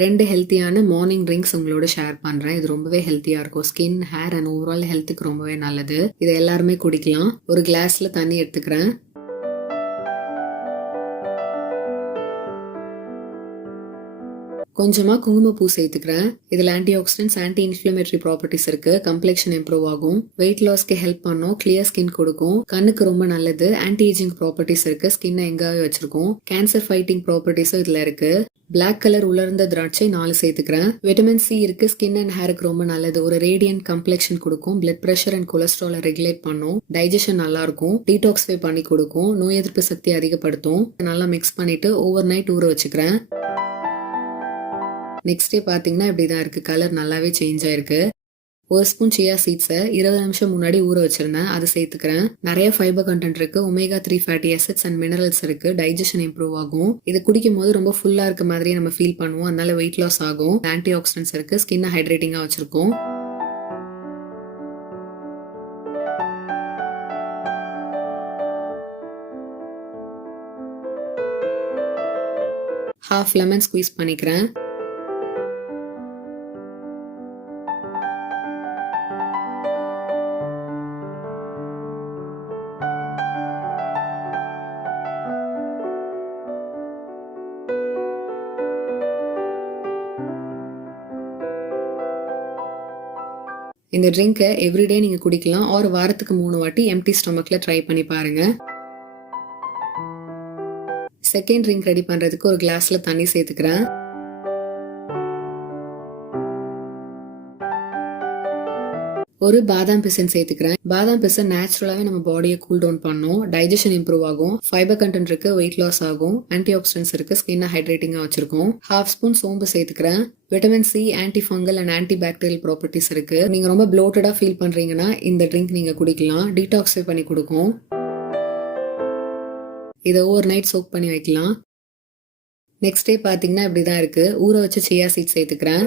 2 ஹெல்த்தியான morning drinks உங்களோட share பண்றேன். இது ரொம்பவே ஹெல்த்தியா இருக்கும். ஸ்கின், ஹேர் அண்ட் ஓவரால் ஹெல்த்துக்கு ரொம்பவே நல்லது. இதை எல்லாருமே குடிக்கலாம். ஒரு கிளாஸ்ல தண்ணி எடுத்துக்கிறேன். கொஞ்சமா குங்குமப்பூ சேர்த்துக்கிறேன். இதுல anti oxidants, anti inflammatory properties இருக்கு. கம்ப்ளெக்ஷன் இம்ப்ரூவ் ஆகும். வெயிட் லாஸ்க்கு ஹெல்ப் பண்ணும். கிளியர் ஸ்கின் கொடுக்கும். கண்ணுக்கு ரொம்ப நல்லது. ஆன்டி ஏஜிங் ப்ராப்பர்ட்டிஸ் இருக்கு. ஸ்கின்னை எங்காவே வச்சிருக்கும். கேன்சர் ஃபைட்டிங் ப்ராப்பர்ட்டிஸும் இதுல இருக்கு. பிளாக் கலர் உலர்ந்த திராட்சை 4 சேர்த்துக்கிறேன். விட்டமின் சி இருக்கு. ஸ்கின் அண்ட் ஹேருக்கு ரொம்ப நல்லது. ஒரு ரேடியன்ட் கம்ப்ளெக்ஷன் கொடுக்கும். பிளட் பிரஷர் அண்ட் கொலஸ்ட்ராலை ரெகுலேட் பண்ணும். டைஜஷன் நல்லா இருக்கும். டீடாக்ஸ்ஃபை பண்ணி கொடுக்கும். நோய் எதிர்ப்பு சக்தி அதிகப்படுத்தும். நல்லா மிக்ஸ் பண்ணிட்டு ஓவர் நைட் ஊற வச்சுக்கிறேன். நெக்ஸ்ட் டே பார்த்தீங்கன்னா இப்படி தான் இருக்குது. கலர் நல்லாவே சேஞ்ச் ஆயிருக்கு. 1 ஸ்பூன் சியா சீட்ஸை 20 நிமிஷம் முன்னாடி ஊற வச்சிருந்தேன். அதை சேர்த்துக்கிறேன். நிறைய ஃபைபர் கண்டென்ட் இருக்கு. Omega 3 fatty acids and minerals இருக்கு. டைஜஷன் இம்ப்ரூவ் ஆகும். இது குடிக்கும் போது ரொம்ப ஃபுல்லா இருக்க மாதிரியே நம்ம ஃபீல் பண்ணுவோம். அதனால வெயிட் லாஸ் ஆகும். ஆன்டி ஆக்சிடென்ட்ஸ் இருக்கு. ஸ்கின்னை ஹைட்ரேட்டிங்கா வச்சிருக்கோம். ஹாஃப் லெமன் ஸ்குவீஸ் பண்ணிக்கிறேன். இந்த ட்ரிங்கை எவ்ரிடே நீங்கள் குடிக்கலாம். ஒரு வாரத்துக்கு 3 வாட்டி எம்டி ஸ்டொமக்கில் ட்ரை பண்ணி பாருங்க. செகண்ட் ட்ரிங்க் ரெடி பண்ணுறதுக்கு ஒரு கிளாஸில் தண்ணி சேர்த்துக்கிறேன். ஒரு பாதாம் பிசன் சேர்த்துக்கிறேன். பாதாம் பிசன் நேச்சுரலாவே நம்ம பாடியை கூல் டவுன் பண்ணும். டைஜஷன் இம்ப்ரூவ் ஆகும். ஃபைபர் கண்டென்ட் இருக்கு. வெயிட் லாஸ் ஆகும். ஆன்டி ஆக்சிடென்ட்ஸ் இருக்கு. ஸ்கின்னை ஹைட்ரேட்டிங்கா வச்சிருக்கும். ஹாஃப் ஸ்பூன் சோம்பு சேர்த்துக்கிறேன். Vitamin C, anti fungal and anti bacterial properties இருக்கு. நீங்க ரொம்ப ப்ளோட்டடா ஃபீல் பண்றீங்கன்னா இந்த ட்ரிங்க் நீங்க குடிக்கலாம். டீடாக்ஸிஃபை பண்ணி கொடுக்கும். இதை ஓவர் நைட் சோக் பண்ணி வைக்கலாம். நெக்ஸ்ட் டே பார்த்தீங்கன்னா இப்படிதான் இருக்கு. ஊற வச்சு சியா சீட் சேர்த்துக்கிறேன்.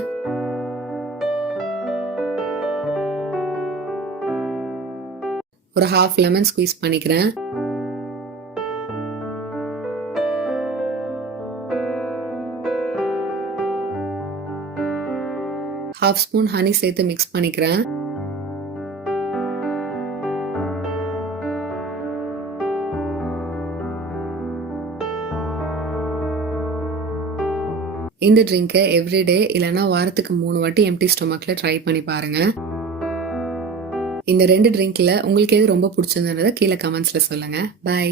ஒரு ஹாஃப் லெமன் ஸ்குவீஸ் பண்ணிக்கிறேன். ஹாஃப் ஸ்பூன் ஹனி சேர்த்து மிக்ஸ் பண்ணிக்கிறேன். இந்த ட்ரிங்கை எவ்ரிடே இல்லைன்னா வாரத்துக்கு 3 வாட்டி எம்டி ஸ்டொமக்ல ட்ரை பண்ணி பாருங்க. இந்த 2 ட்ரிங்க்ல உங்களுக்கு எது ரொம்ப பிடிச்சிருந்ததை கீழே கமெண்ட்ஸ்ல சொல்லுங்க. பாய்.